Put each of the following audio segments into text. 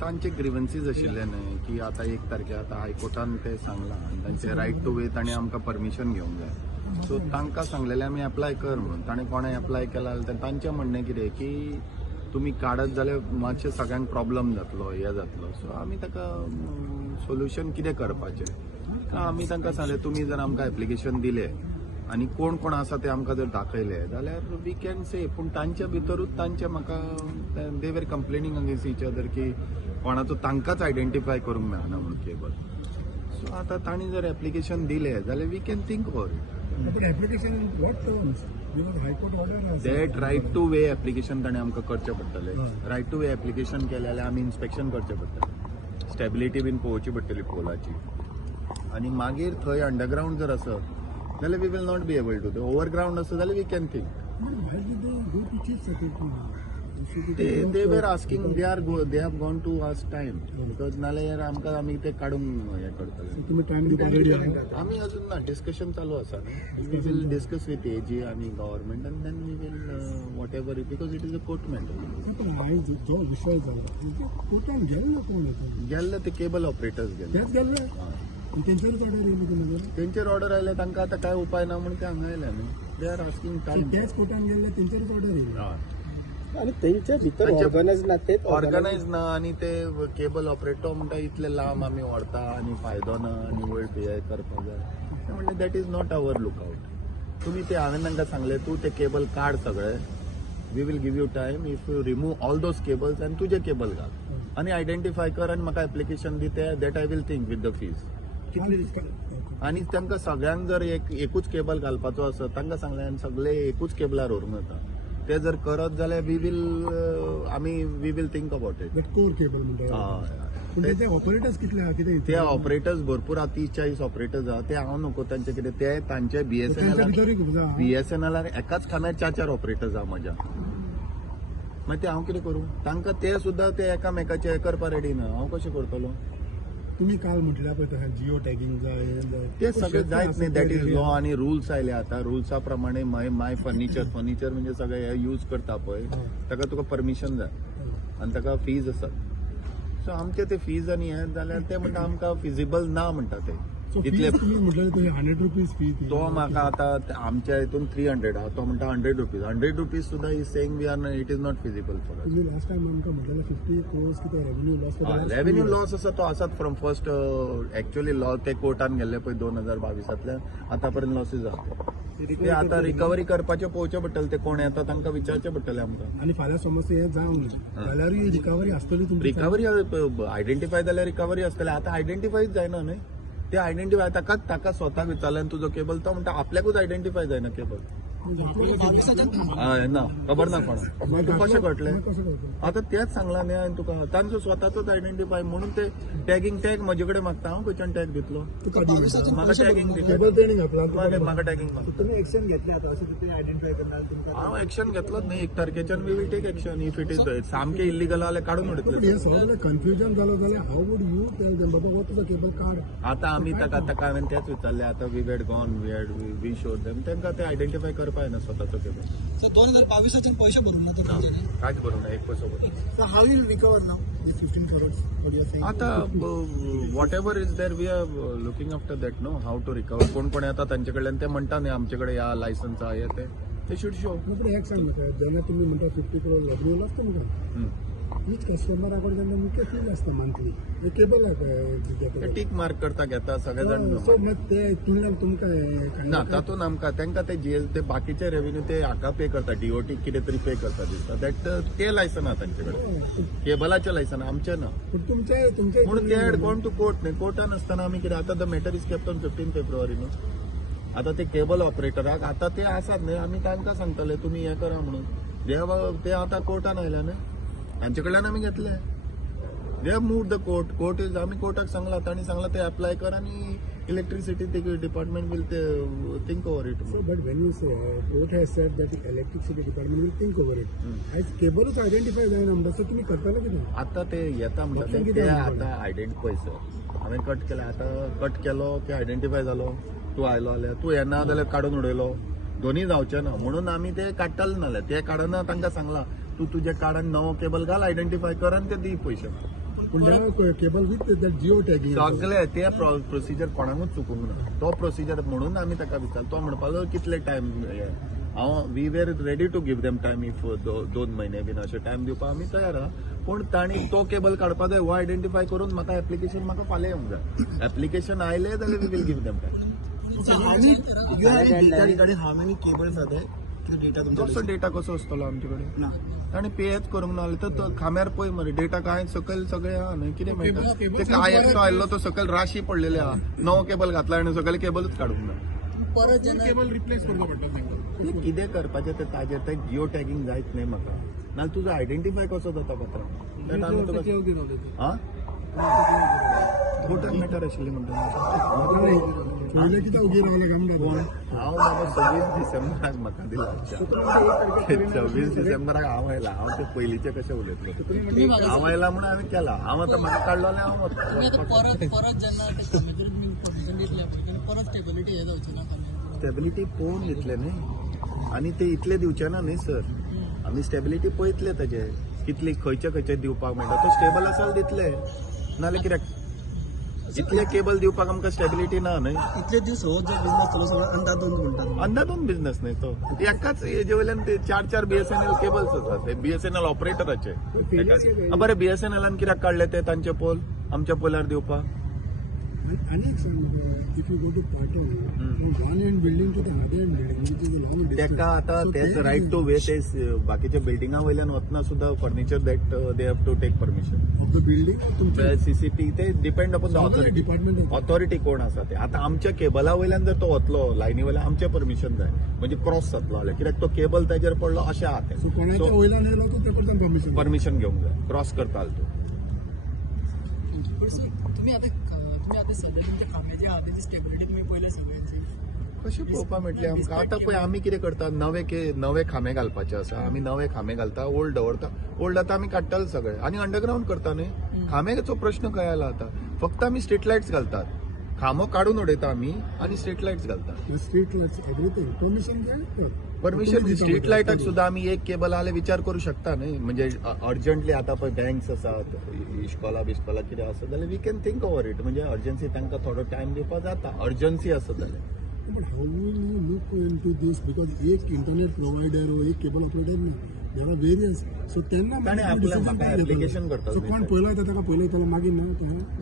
तांचे ग्रीवन्सीज आशिल्ले न्हय की आतां 1 तारखेर आतां हायकोर्टान ते सांगलां आनी तांचे रायट टू वे ताणें आमकां परमिशन घेवंक जाय. सो तांकां सांगलेलें आमी एप्लाय कर म्हणून. ताणें कोणें एप्लाय केला जाल्यार तांचें म्हणणें कितें की तुमी काडत जाल्यार मातशें सगळ्यांक प्रॉब्लम जातलो हें जातलो. सो आमी ताका सोल्युशन कितें करपाचें आमी तांकां सांगलें तुमी जर आमकां एप्लिकेशन दिलें आनी कोण कोण आसा ते आमकां जर दाखयले जाल्यार वी कॅन से. पूण तांच्या भितरूच तांचे म्हाका दे वर कंप्लेनिंग अगेन्स्ट इच अदर की कोणाचो तांकांच आयडेंटिफाय करूंक मेळना म्हणून केबल. सो आतां तांणी जर एप्लिकेशन दिलें जाल्यार we can think about it. But application in what terms? Because High Court order has. That right to way application ताणें आमकां करचें पडटलें. रायट टू वे एप्लिकेशन केलें जाल्यार आमी इन्स्पेक्शन करचें पडटलें. स्टेबिलिटी बीन पळोवची पडटली पोलाची. आनी मागीर थंय अंडरग्रावंड जर आसत जाल्यार we will not be able to. Overground आसत जाल्यार we can think. Why did they go to chief secretary? They were asking, they have gone to us time because नाल्यार आमकां आमी ते काडूंक हें करतले. तुम्ही टाइम दिवप ऑलरेडी आहे. आमी अजून ना डिस्कशन चालू आसा. We will discuss with AG आनी government and then we will whatever because it is a court matter. पण आयज जो विषय झाला म्हणजे कोर्टान गेल्लो कोण येतो गेल्ले ते केबल ऑपरेटर्स गेले. तेच गेल्ले तेंचेरूच ऑर्डर येयली तुम्हाला. तेंचेर ऑर्डर आयले तांकां आतां काय उपाय ना म्हणून ते हांगा आयले न्ही. They are asking time. त्याच कोर्टान गेल्ले तेंचेरूच ऑर्डर येयली. आणि त्यांच्या भितर ऑर्गनायज ना ते ऑर्गनायज ना आनी ते केबल ऑपरेटर म्हणटा इतले लांब आमी व्हरता आनी फायदो ना आनी वयर हे करपाक जाय. ते म्हणले that is not our lookout. तुमी ते हांवें तांकां सांगलें तूं ते केबल काड सगळे. We will give you time if you remove all those cables आनी तुजे केबल घाल आनी आयडेंटिफाय कर आनी म्हाका एप्लिकेशन दी ते that I will think with the fees. आनी तांकां सगळ्यांक जर एकूच केबल घालपाचो आसत तांकां सांगलें आनी सगळे एकूच केबलार व्हरूंक येता. ते जर करत जाल्यार we will think about it. Core cable म्हणटा. ते ऑपरेटर्स कितले आहा कितें ते ऑपरेटर्स भरपूर आहा. 30-40 ऑपरेटर्स आहा. ते हांव नको तांचे कितें ते तांचे बीएसएनएलार एकाच खांब्यार 4 ऑपरेटर्स आहा म्हज्या. मागीर ते हांव कितें करूं. तांकां ते सुद्दां ते एकामेकाचे हे करपा रेडी ना. हांव कशें करतलो. तुम्ही काल म्हटल्या पळय जिओ टॅगिंग जाय ते सगळें जायत न्ही. दॅट इज लॉ आनी रुल्स आयले आतां. रुल्सा प्रमाणे माय फर्निचर म्हणजे सगळे हे यूज करता पळय ताका तुका परमिशन जाय आनी ताका फीज आसा. सो आमचे ते फीज आनी हे जाल्यार ते म्हणटा आमकां फिजिबल ना म्हणटा ते. इतले तुम्ही म्हटलं तुम्ही 100 रुपीज फी तो म्हाका आतां आमच्या हितून 300 आहा. तो म्हणटा 100 रुपीज सुद्दां is saying we are it is not feasible for us. तुम्ही लास्ट टाइम आमकां म्हटलें 50 crores कितें रेव्हेन्यू लॉस. रेव्हेन्यू लॉस आसा तो आसात फ्रॉम फर्स्ट एक्चुअली लॉ ते कोर्टान गेल्ले पळय 2022तल्यान आतां पर्यंत लॉसीस आहा. ते आतां रिकवरी करपाचें पळोवचें पडटलें. ते कोण येता तांकां विचारचें पडटलें आमकां. आनी फाल्यां समज हें जावंक जाल्यार रिकवरी आसतली तुमची. रिकवरी आयडेंटिफाय जाल्यार रिकवरी आसतली. आतां आयडेंटिफायच जायना न्हय. ते आयडेंटिफाय ताका स्वता विचारल्यान तुजो केबल तो म्हणटा आपल्याकूच आयडेंटिफाय जायना केबल. ना खबर ना कोणा. तूं कशें कळटलें. आतां तेच सांगलां न्ही हांवें तुका. तांचो स्वताचोच आयडेंटिफाय म्हणून ते टॅग म्हजे कडेन मागता. हांव खंयच्यान टॅग दितलो. म्हाका टॅगिंग म्हाका टॅगिंग. तुम्ही एक्शन घेतली आता असे तिथे आयडेंटिफाय करणार. हांव एक्शन घेतलोच न्ही. 1 तारखेच्यान we will take action. If it is सामकें इल्लीगल जाल्यार काडून उडयतले. हे सगळं कन्फ्युजन जालो जाल्यार how would you tell them बाबा what is the cable card. आतां आमी ताका हांवें तेच विचारलें. आतां we had gone we showed them. तांकां ते आयडेंटिफाय करपा येना स्वताचो केबल. 2022 पैसे भरून कांयच भरूं ना. 1 पयसो भरूं. How will recover now this 15 crores. आतां whatever is there we are looking after that know how to recover. कोण येता तांचे कडल्यान ते म्हणटा न्ही आमचे कडेन ह्या लायसन्स आहा हे ते शूड शो. एक सांग म्हाका जेन्ना तुमी म्हणटा 50 crores रेव्हेन्यू आसता म्हाका हीच कस्टमरा कडल्यान मुख्य फीज आसता मंथली केबल टीक मार्क करता घेता सगळे जाण. सो मग ते तुमकां ना तातूंत आमकां तांकां ते बाकीचे रेव्हेन्यू ते हाका पे करता. डीओटी कितें तरी पे करता दिसता. दॅट ते लायसन आहा तांचे कडेन. केबलाचें लायसन आमचें ना. तुमचे म्हणून ते हॅड गॉन टू कोर्ट न्ही. कोर्टान आसतना आमी कितें आतां the matter is kept on 15 February न्हू. आतां ते केबल ऑपरेटराक आतां ते आसात न्ही. आमी तांकां सांगतले तुमी हें करा म्हणून. ते आतां कोर्टान आयल्या न्ही. तांचे कडल्यान आमी घेतले. They have moved the court is आमी कोर्टाक सांगला. तांणी सांगला ते अप्लाय कर आनी electricity department will think over it. So, but when you say court has said that the electricity department will think over it. As केबलच आयडेंटिफाय जायना म्हणटा सो तुमी करताले कितें. आतां ते येता म्हणटा ते आतां आयडेंटिफाय सर हांवें कट केला. आतां कट केलो की आयडेंटिफाय जालो. तूं आयलो जाल्यार तूं येना जाल्यार काडून उडयलो. दोन्ही जावचें ना म्हणून आमी ते काडटाले नाल्यार ते काडना. तांकां सांगलां तूं तुजे कार्डान नवो केबल घाल आयडेंटिफाय कर आनी ते दी पयशे. पूण cable with that geo tagging सगळे ते प्रोसिजर कोणाकूच चुकूंक ना तो प्रोसिजर म्हणून आमी ताका विचारलो तो म्हणपाचो कितले टायम हांव we were ready to give them time if 2 म्हयने बीन अशे टायम दिवपाक आमी तयार आहा पूण तांणी तो केबल काडपा जाय हो आयडेंटिफाय करून म्हाका एप्लिकेशन म्हाका फाल्यां येवंक जाय एप्लिकेशन आयले जाल्यार we will give them time how many cables are data तसो डेटा कसो आसतलो आमचे कडेन ना ताणी पेच करूंक ना जाल्यार तो खांब्यार पळय मरे डेटा काय सकयल सगळे आहा न्हय कितें मेळटा ते काय एकटो आयल्लो तो सकयल राशी पडलेले आहा नवो केबल घातला आनी सकयल केबलूच काडूंक ना परत जेन्ना केबल रिप्लेस करपा पडटा कितें करपाचें ते ताजेर ते जिओ टॅगिंग जायत न्हय म्हाका नाल्यार तुजो आयडेंटिफाय कसो जाता पात्रांव हा वोटर मॅटर आशिल्लें म्हणटा पयले कित्याक उगी रावला कामगार हांव बाबा 26 डिसेंबराक म्हाका दिला 26 डिसेंबराक हांव आयला हांव ते पयलींचे कशें उलयतलो हांव आयला म्हणून हांवें केला हांव आतां म्हाका काडलो जाल्यार हांव परत जेन्ना परमिशन दितले पळय परत स्टेबिलिटी हे जावचें ना स्टेबिलिटी पळोवन दितले न्ही आनी ते इतले दिवचे ना न्ही सर आमी स्टेबिलिटी पळयतले ताजे कितली खंयचे दिवपाक मेळटा तो स्टेबल आसा दितले नाल्यार कित्याक इतले केबल दिवपाक आमकां स्टेबिलिटी ना न्हय इतले दीस हो जो बिझनेस चलो सगळो अंदाधुंद म्हणटा अंदाधून बिझनेस न्हय तो एकाच हेजे वयल्यान ते 4 BSNL केबल्स आसात ते BSNL ऑपरेटराचे बरें BSNLान कित्याक काडले ते तांचे पोल आमच्या पोलार दिवपाक आनी एक सांग if you go to Patan one end building to the other end building which is a long तेका आतां तेच रायट टू वे ते बाकीच्या बिल्डिंगा वयल्यान वतना सुद्धा furniture that they have to take permission of the building तुमचे सीसीटी ते depend upon the authority department authority कोण आसा ते आता आमच्या केबला वयल्यान जर तो वतलो लायनी वयल्यान आमचे परमिशन जाय म्हणजे क्रॉस जातलो जाल्यार कित्याक तो केबल ताजेर पडलो अशें आहा सो कोणाच्या वयल्यान येयलो तो ते परतून परमिशन परमिशन घेवंक जाय क्रॉस करता तो तुम्ही आता सध्या तुमच्या खांब्याच्या हाताची स्टेबिलिटी तुम्ही पयल्या सगळ्यांची कशें पळोवपा मेळटलें आमकां आतां पळय आमी कितें करता नवे खांबे घालपाचे आसा आमी नवे खांबे घालता ओल्ड दवरता ओल्ड आतां आमी काडटाले सगळे आनी अंडरग्रावंड करता न्हय खांब्याचो प्रश्न खंय आयला आतां फक्त आमी स्ट्रीट लायट्स घालतात खांबो काडून उडयता आमी आनी स्ट्रीट लायट्स घालतात स्ट्रीट लायट्स एवरीथिंग परमिशन घे परमिशन स्ट्रीट लायटाक सुद्धा आमी एक केबल आले विचार करू शकता न्ही म्हणजे अर्जंटली आता पळय बँक्स आसात इश्कोला बिश्कोला कितें आसा जाल्यार we can think over it म्हणजे अर्जन्सी तांकां थोडो टायम दिवपाक जाता अर्जन्सी आसा जाल्यार But how will you look into this? Because एक इंटरनेट प्रोवायडर व एक केबल ऑपरेटर नाही देर आर वेरियस सो त्यांना ताणें आपल्या म्हाका एप्लिकेशन करता सो कोण पयला ताका पयला त्याला मागीर ना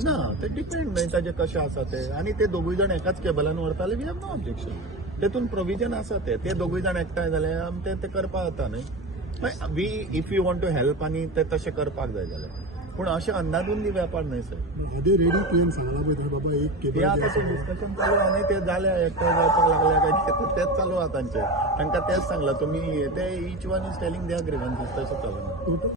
ना ते डिपेंड न्हय ताजे कशें आसा ते आनी ते दोगूय जाण एकाच केबलान व्हरताले वी हॅव नो ऑब्जेक्शन तेतून प्रोविजन आसा ते दोगूय जाण एकठांय जाल्यार आमी ते करपाक जाता न्हय we if you want to help आनी ते तशें करपाक जाय जाल्यार पूण अशें अंदाधुंदी वेपार न्हय सर अदे रेडी तुवें सांगला पळय बाबा एक ते केबल आता ते डिस्कशन चालू आनी ते जाले एकठांय जावपाक लागले काय तेच चालू आहा तांचे तांकां तेच सांगला तुमी ते each one is telling their grievances तशें चालू